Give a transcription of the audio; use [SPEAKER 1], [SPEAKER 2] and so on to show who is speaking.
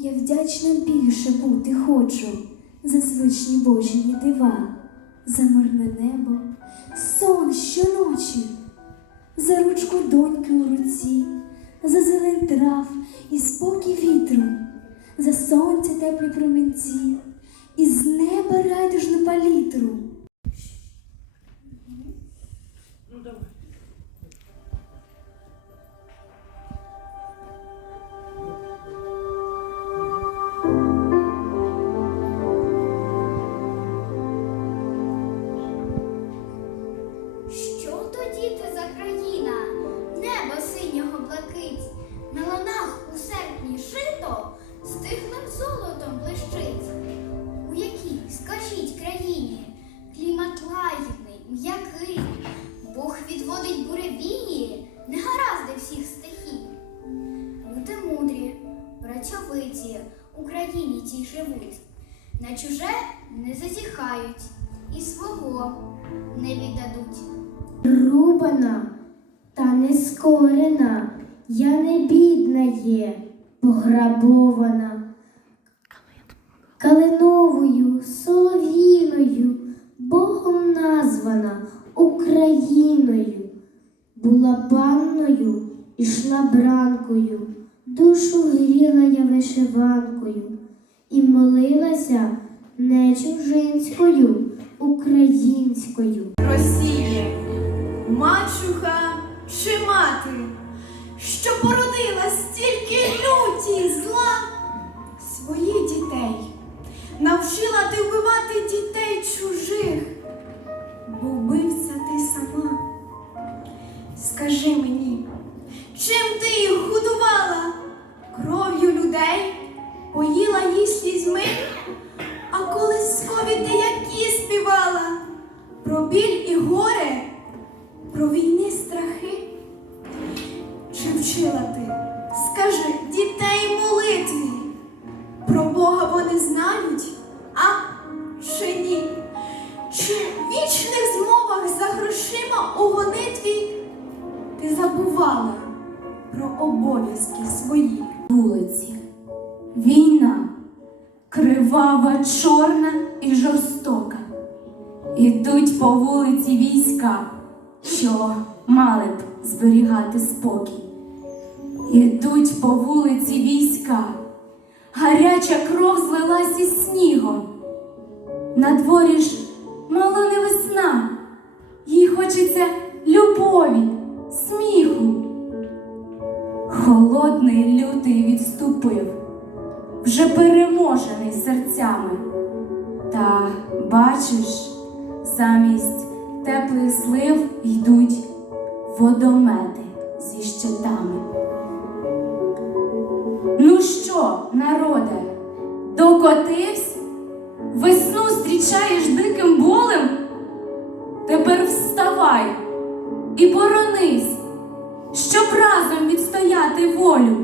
[SPEAKER 1] я вдячна більше бути хочу за звичні божі дива, за мирне небо, сон щоночі, за ручку доньки у руці, за зелень трав і спокій вітру, за сонця теплі промінці, і з неба райдужну палітру.
[SPEAKER 2] На чуже не зазіхають і свого не віддадуть.
[SPEAKER 3] Рубана та не скорена, я не бідна є, пограбована. Калиновою, солов'їною, Богом названа Україною. Була панною, ішла бранкою, душу гріла я вишиванкою і молилася не чужинською, українською.
[SPEAKER 4] Росії мачуха чи мати, що породила стільки люті й зла своїх дітей, навчила ти вбивати горе, про війни страхи. Чи вчила ти, скажи, дітей молитві, про Бога вони знають, а чи ні? Чи в вічних змовах за грошима у гонитві ти забувала про обов'язки свої?
[SPEAKER 5] вулиці. Війна кривава, чорна і жорстока. Ідуть по вулиці війська, що мали б зберігати спокій. Ідуть по вулиці війська, гаряча кров злилась із снігом. На дворі ж мало не весна, їй хочеться любові, сміху. Холодний лютий відступив, вже переможений серцями. Та бачиш, замість теплих слив йдуть водомети зі щитами. Ну що, народе, докотився? Весну зустрічаєш диким болем? Тепер вставай і боронись, щоб разом відстояти волю.